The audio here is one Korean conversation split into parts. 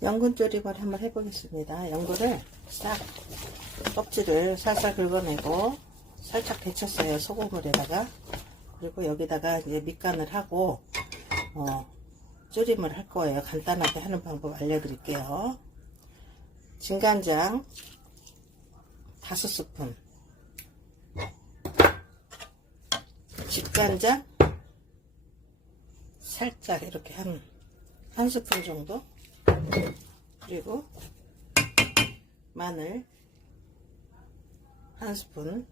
연근 조림을 한번 해보겠습니다. 연근을 싹 껍질을 살살 긁어내고 살짝 데쳤어요. 소금물에다가 그리고 여기다가 이제 밑간을 하고 어, 조림을 할 거예요. 간단하게 하는 방법 알려드릴게요. 진간장 다섯 스푼 집간장 살짝 이렇게 한, 한 스푼 정도 그리고 마늘 한 스푼.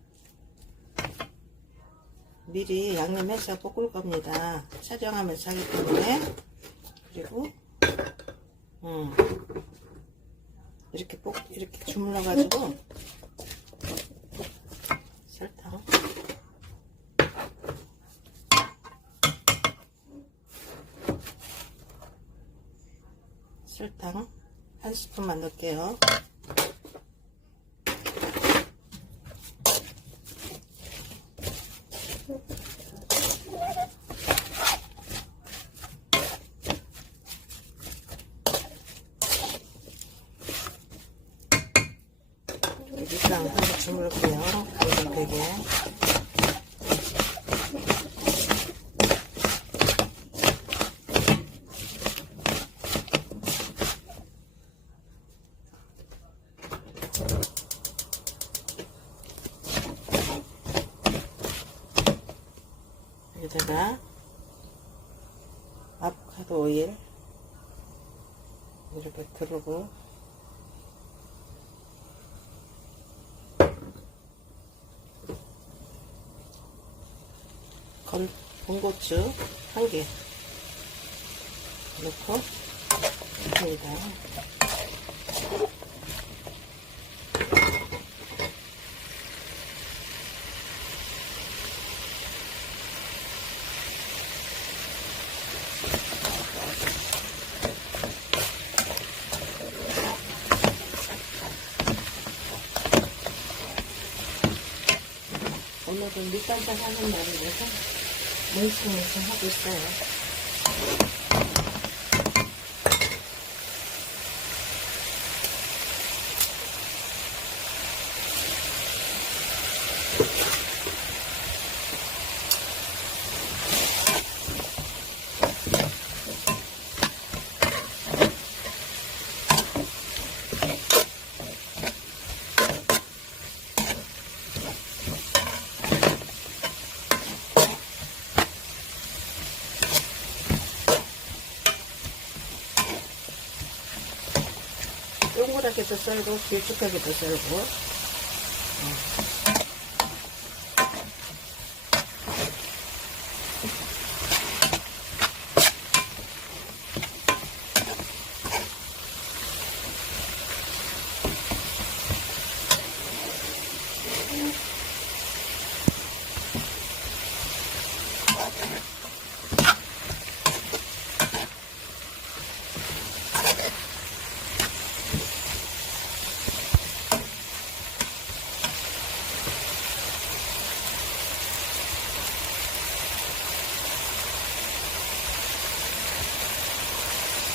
미리 양념해서 볶을 겁니다. 촬영하면서 하기 때문에. 그리고 음, 이렇게 볶 이렇게 주물러 가지고 설탕 설탕 한 스푼만 넣을게요. 밑장 한번 주물고요. 간장 되게. 여기다가 아보카도 오일 이렇게 두르고 건 본고추 한 개 넣고 합니다. 오늘은 밑간장 하는 날이라서 뭉치면서 하고 있어요. 동그랗게도 썰고 길쭉하게도 썰고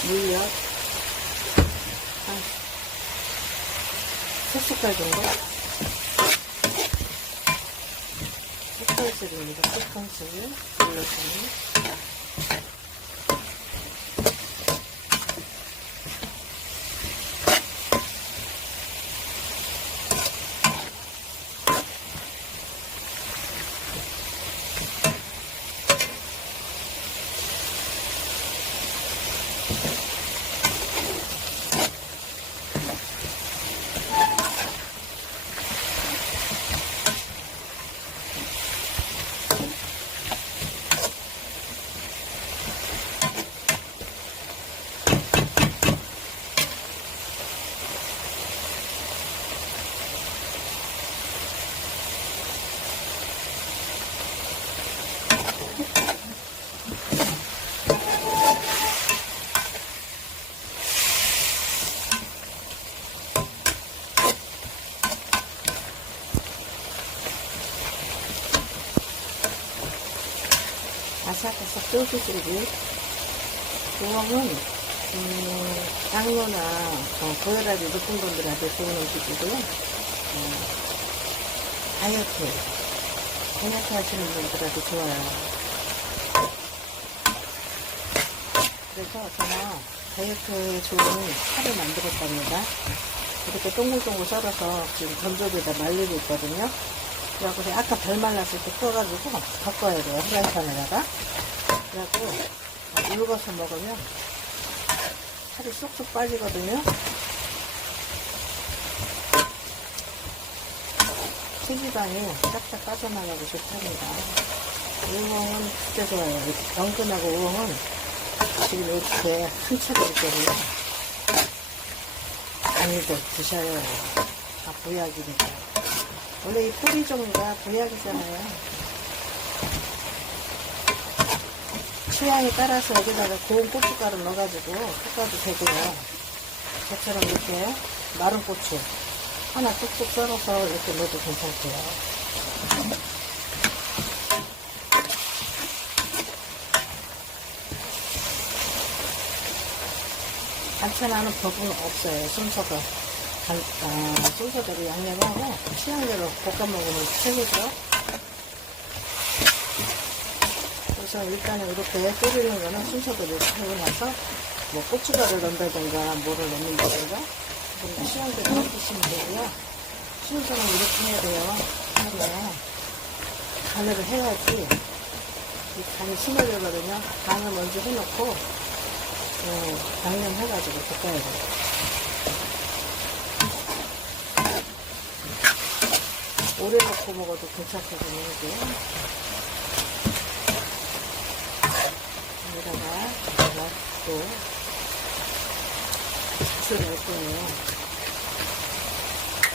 물엿 한 3숟갈 정도 숟갈술입니다. 숟갈술 물엿은 쫄깃쫄깃 구멍은 음, 당뇨나 어, 고혈압이 높은 분들한테 좋은 음식이고요. 어, 다이어트, 다이어트 하시는 분들한테 좋아요. 그래서 제가 다이어트에 좋은 살을 만들었답니다. 이렇게 동글동글 썰어서 지금 건조기에다 말리고 있거든요. 그래갖고 아까 덜 말랐을 때 꺼가지고 바꿔야 돼요. 프라이팬에다가. 그래갖고 울거서 먹으면 살이 쏙쏙 빠지거든요. 체지방이 싹싹 빠져나가고 좋답니다. 우엉은 진짜 좋아요. 이렇게 연근하고 우엉은 지금 이렇게 한 차례 때문에 많이들 드셔요. 다 보약이니까. 원래 이 종류가 보약이잖아요. 취향에 따라서 여기다가 고운 고춧가루 넣어가지고 볶아도 되고요. 저처럼 이렇게 마른 고추 하나 뚝뚝 썰어서 이렇게 넣어도 괜찮고요. 반찬하는 법은 없어요. 순서가. 간, 아, 순서대로 양념하고 취향대로 볶아 먹으면 최고죠. 그래서 일단은 이렇게 끓이는 거는 순서대로 나서 뭐 고춧가루를 넣는다든가 뭐를 넣는다든가 그럼 취향대로 해주시면 되고요. 순서는 이렇게 해야 돼요. 하면 간을 해야지 이 간이 심어지거든요. 간을 먼저 해놓고 어, 양념해가지고 볶아야 돼요. 오래 넣고 먹어도 괜찮거든요, 이게. 여기다가 제가 또 갓을 넣을 거예요.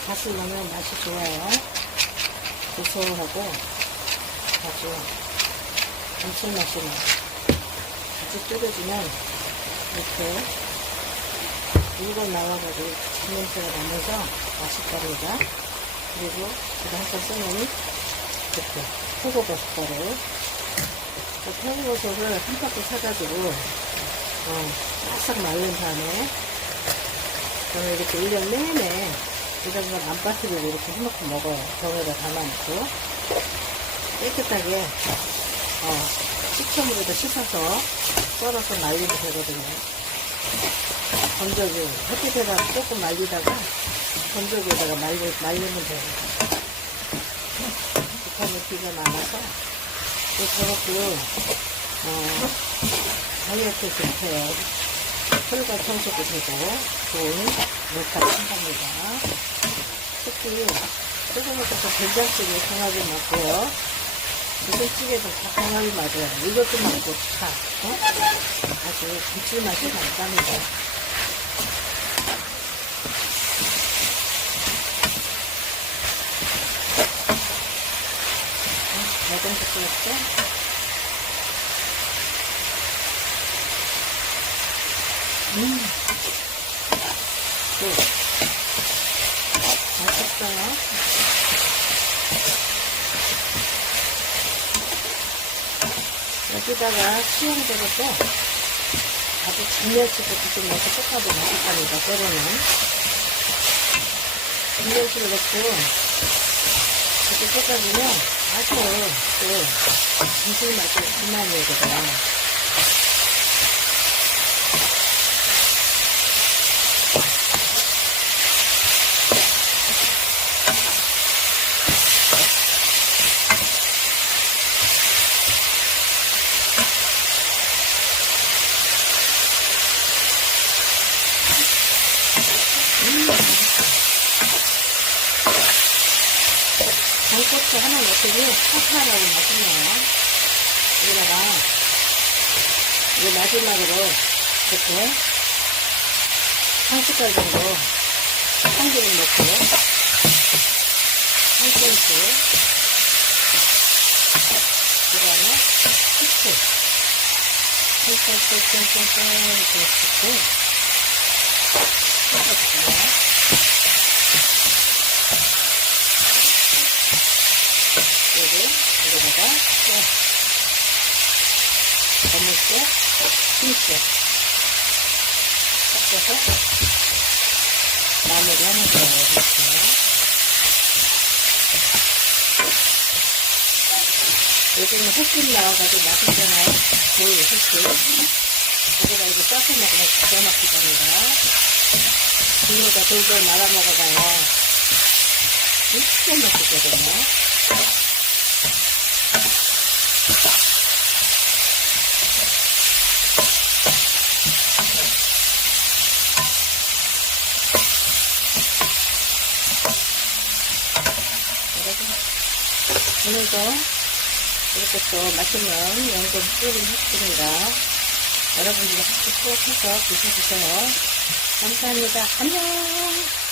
갓을 넣으면 맛이 좋아요. 고소하고 아주 감칠맛이 나요. 아주 졸여지면 이렇게 물건 나와가지고 잡냄새가 나면서 맛있답니다. 그리고 제가 한번 쓰는 이렇게 표고버섯가루 그 표고버섯을 한 파트 사가지고 어, 싹싹 말린 다음에 저는 이렇게 1년 내내 이런 건안 빠뜨리고 이렇게 해놓고 먹어요. 병에다 담아놓고 깨끗하게 어, 식초물에다 씻어서 썰어서 말리면 되거든요. 건조기, 햇빛에다 조금 말리다가 건조기에다가 말리, 말리면 돼요. 비타민 B가 많아서 또 저것도 어, 다이어트 좋대요. 혈관 청소도 되고 좋은 메타를 한답니다. 특히 소금에서 된장찌개 강하게 먹고요. 부대찌개도 다 강하게 맞아요. 이것도 맞고 다 어? 아주 감칠맛이 난답니다. 먹은 없죠? 음. 네. 맛있어요. 여기다가 수영대로 또 아주 진멸치도 좀 넣어서 볶아도 맛있답니다. 때로는. 진멸치를 넣고 이렇게 볶아주면 아주 또 감칠맛이 그만이거든요. 장고추 하나 넣더니 파파라고 맛있네요. 여기다가 이제 마지막으로 이렇게 한 숟갈 정도 참기름 넣고 한 스푼씩 그 다음에 후추. 콩콩콩콩콩콩 이렇게 넣고 섞어주세요. 그리고 여기다가 또 검은색, 흰색 섞어서 마무리 하는 거예요, 이렇게. 요즘은 햇빛 나와가지고 맛있잖아요. 겨울 햇빛. 거기다 이거 싸서 먹으면 기가 막히답니다. 국물가 돌돌 말아 먹어봐요. 진짜 맛있거든요. 오늘도 이렇게 또 맛있는 연금 뿌리 했습니다. 여러분들이 같이 꼭 해서 드셔주세요. 감사합니다. 안녕!